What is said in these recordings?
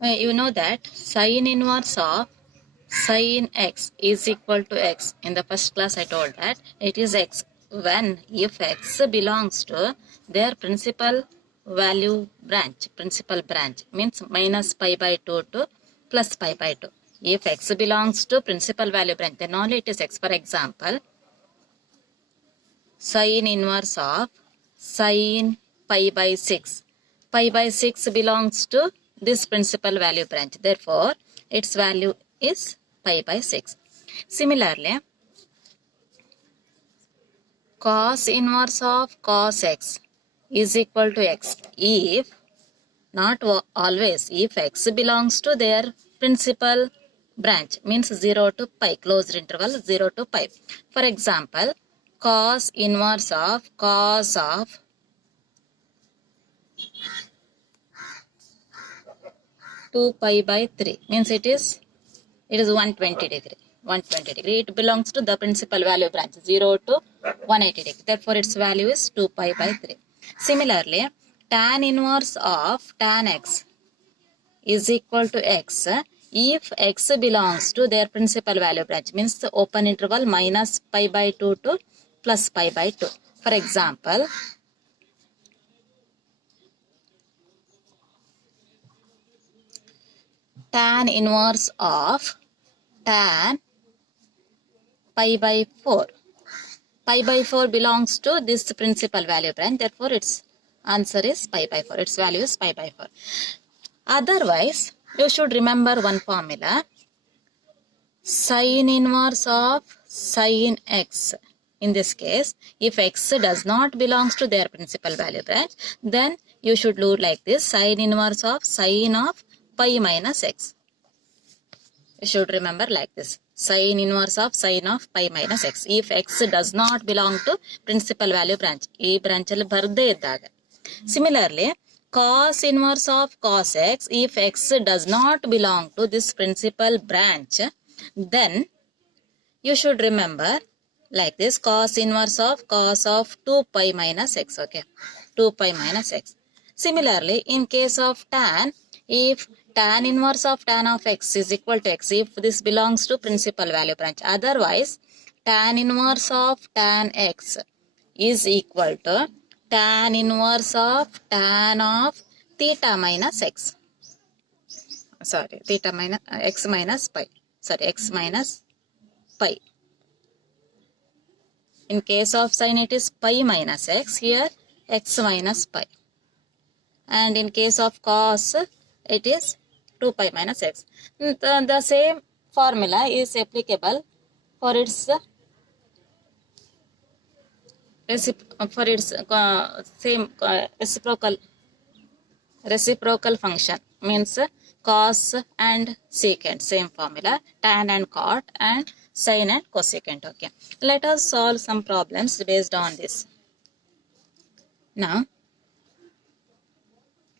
You know that sine inverse of sine x is equal to x. In the first class I told that it is x when if x belongs to their principal branch means minus pi by 2 to plus pi by 2. If x belongs to principal value branch, then only it is x. For example, sine inverse of sine pi by 6. Pi by 6 belongs to this principal value branch. Therefore, its value is pi by 6. Similarly, cos inverse of cos x is equal to x if, not always, if x belongs to their principal branch means 0 to pi, closed interval 0 to pi. For example, cos inverse of cos of 2 pi by 3 means it is 120 degree. 120 degree. It belongs to the principal value branch 0 to 180 degree. Therefore, its value is 2 pi by 3. Similarly, tan inverse of tan x is equal to x if x belongs to their principal value branch means the open interval minus pi by 2 to plus pi by 2. For example, tan inverse of tan pi by 4. Pi by 4 belongs to this principal value branch. Therefore, its answer is pi by 4. Its value is pi by 4. Otherwise, you should remember one formula. Sine inverse of sine x. In this case, if x does not belongs to their principal value branch, then you should do like this. Sine inverse of sine of pi minus x. You should remember like this. Sine inverse of sine of pi minus x. If x does not belong to principal value branch. ಈ branch ಅಲ್ಲಿ ಬರ್ದೇ ಇದ್ದಾಗ. Similarly, cos inverse of cos x. If x does not belong to this principal branch, then you should remember like this. Cos inverse of cos of 2 pi minus x. Okay. 2 pi minus x. Similarly, in case of tan, if tan inverse of tan of x is equal to x if this belongs to principal value branch. Otherwise, tan inverse of tan x is equal to tan inverse of tan of theta minus x. Sorry, theta minus x minus pi. Sorry, x minus pi. In case of sine, it is pi minus x. Here, x minus pi. And in case of cos, it is 2 pi minus x. The same formula is applicable for its same reciprocal function means cos and secant. Same formula, tan and cot and sine and cosecant. Okay, let us solve some problems based on this. Now,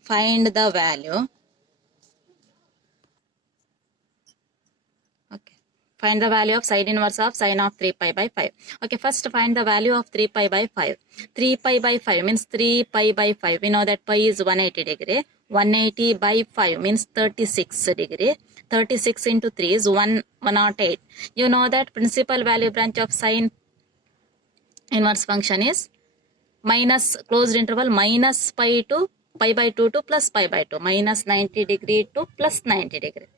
find the value. Okay, find the value of sine inverse of sine of 3 pi by 5. Okay, first find the value of 3 pi by 5. 3 pi by 5 means 3 pi by 5. We know that pi is 180 degree. 180 by 5 means 36 degree. 36 into 3 is 108. You know that principal value branch of sine inverse function is minus closed interval minus pi to pi by 2 to plus pi by 2. Minus 90 degree to plus 90 degree.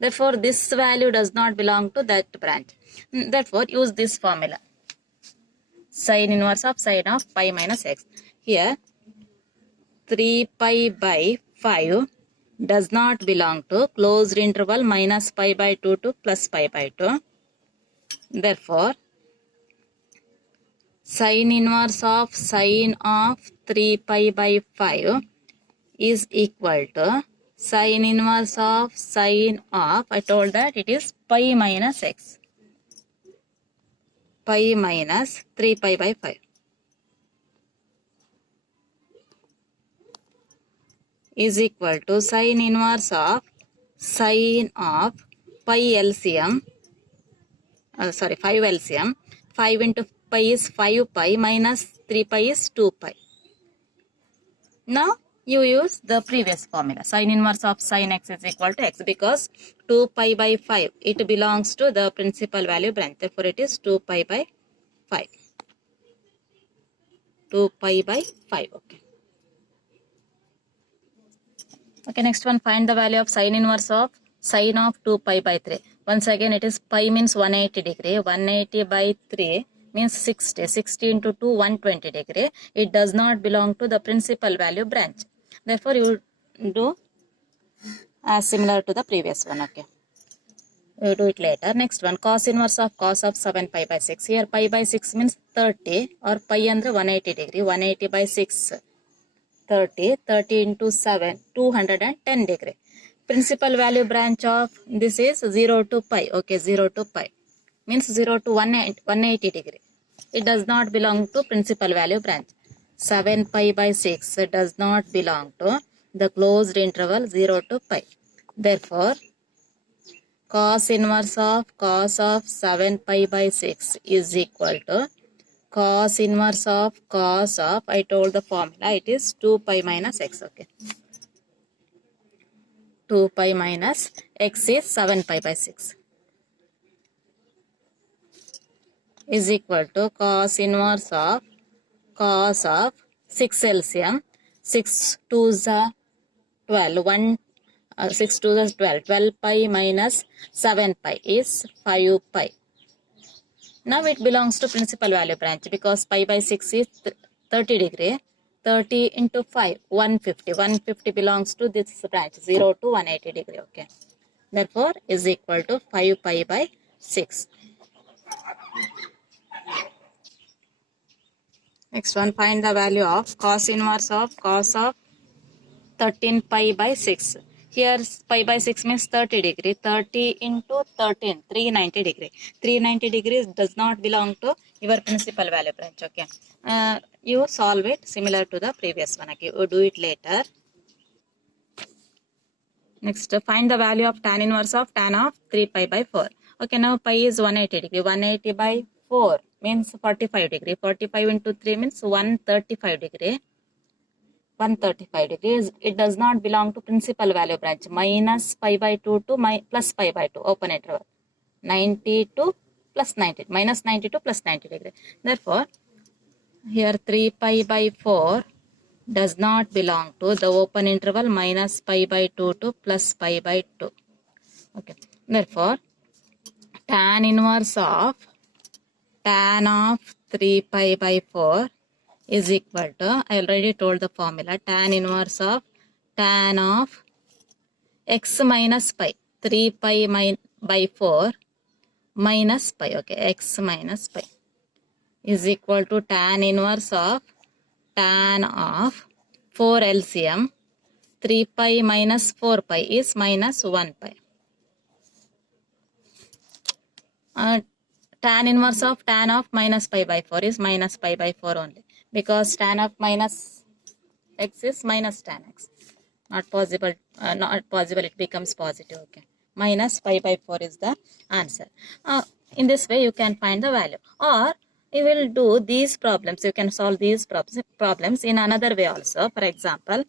Therefore, this value does not belong to that branch. Therefore, use this formula. Sine inverse of sine of pi minus x. Here, 3 pi by 5 does not belong to closed interval minus pi by 2 to plus pi by 2. Therefore, sine inverse of sine of 3 pi by 5 is equal to sine inverse of sine of, I told that it is pi minus x. Pi minus 3 pi by 5 is equal to sine inverse of sine of pi LCM. 5 LCM. 5 into pi is 5 pi minus 3 pi is 2 pi. Now, you use the previous formula. Sin inverse of sin x is equal to x because 2 pi by 5, it belongs to the principal value branch. Therefore, it is 2 pi by 5. 2 pi by 5. Okay. Okay, next one, find the value of sin inverse of sin of 2 pi by 3. Once again, it is pi means 180 degree. 180 by 3 means 60. 60 into 2, 120 degree. It does not belong to the principal value branch. Therefore, you do similar to the previous one. Okay. You do it later. Next one, cos inverse of cos of 7 pi by 6. Here pi by 6 means 30 or pi under 180 degree. 180 by 6. 30, 30 into 7, 210 degree. Principal value branch of this is 0 to pi. Okay, 0 to pi. Means 0 to 180 degree. It does not belong to principal value branch. 7 pi by 6 does not belong to the closed interval 0 to pi. Therefore, cos inverse of cos of 7 pi by 6 is equal to cos inverse of cos of, I told the formula, it is 2 pi minus x. Okay. 2 pi minus x is 7 pi by 6 is equal to cos inverse of cos of 6 LCM. 6 2s are 12. 6 2s are 12. 12 pi minus 7 pi is 5 pi. Now it belongs to principal value branch because pi by 6 is 30 degree. 30 into 5, 150. 150 belongs to this branch, 0 to 180 degree. Okay. Therefore, is equal to 5 pi by 6. Next one, find the value of cos inverse of cos of 13 pi by 6. Here pi by 6 means 30 degree. 30 into 13, 390 degree. 390 degrees does not belong to your principal value branch. Okay. You solve it similar to the previous one. Okay. You do it later. Next, find the value of tan inverse of tan of 3 pi by 4. Okay, now pi is 180 degree. 180 by 4 means 45 degree. 45 into 3 means 135 degree. 135 degrees. It does not belong to principal value branch. Minus pi by 2 to plus pi by 2. Open interval. 90 to plus 90. Minus 90 to plus 90 degree. Therefore, here 3 pi by 4 does not belong to the open interval minus pi by 2 to plus pi by 2. Okay. Therefore, tan inverse of tan of 3 pi by 4 is equal to, I already told the formula, tan inverse of tan of x minus pi. 3 pi by 4 minus pi. Okay, x minus pi is equal to tan inverse of tan of 4 LCM. 3 pi minus 4 pi is minus 1 pi. Tan inverse of tan of minus pi by 4 is minus pi by 4 only. Because tan of minus x is minus tan x. Not possible, it becomes positive. Okay. Minus pi by 4 is the answer. In this way, you can find the value. Or you will do these problems. You can solve these problems in another way also. For example,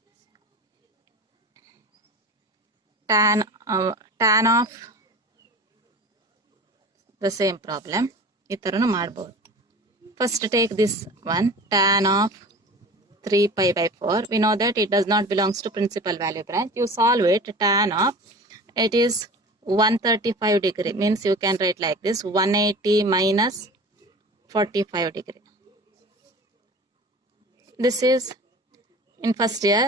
tan of the same problem. ಇತರನು ಮಾಡಬಹುದು. First take this one, tan of 3 pi by 4. We know that it does not belongs to principal value branch. You solve it, tan of, it is 135 degree. Means you can write like this, 180 minus 45 degree. This is in first year.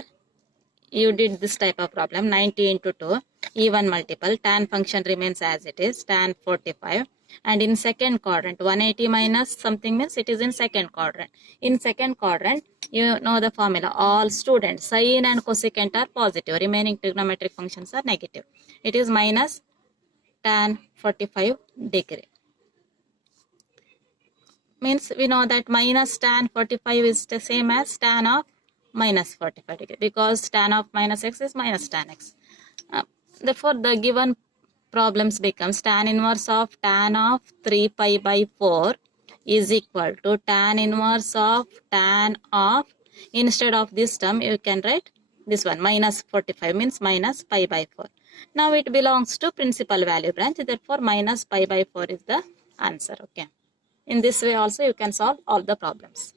You did this type of problem, 90 into 2, even multiple, tan function remains as it is, tan 45. And in second quadrant, 180 minus something means it is in second quadrant. In second quadrant, you know the formula, all students, sine and cosecant are positive, remaining trigonometric functions are negative. It is minus tan 45 degree. Means we know that minus tan 45 is the same as tan of minus 45 degree because tan of minus x is minus tan x. Therefore, the given problems becomes tan inverse of tan of 3 pi by 4 is equal to tan inverse of tan of, instead of this term you can write This one minus 45 means minus pi by 4. Now it belongs to principal value branch. Therefore, minus pi by 4 is the answer. Okay. In this way also you can solve all the problems.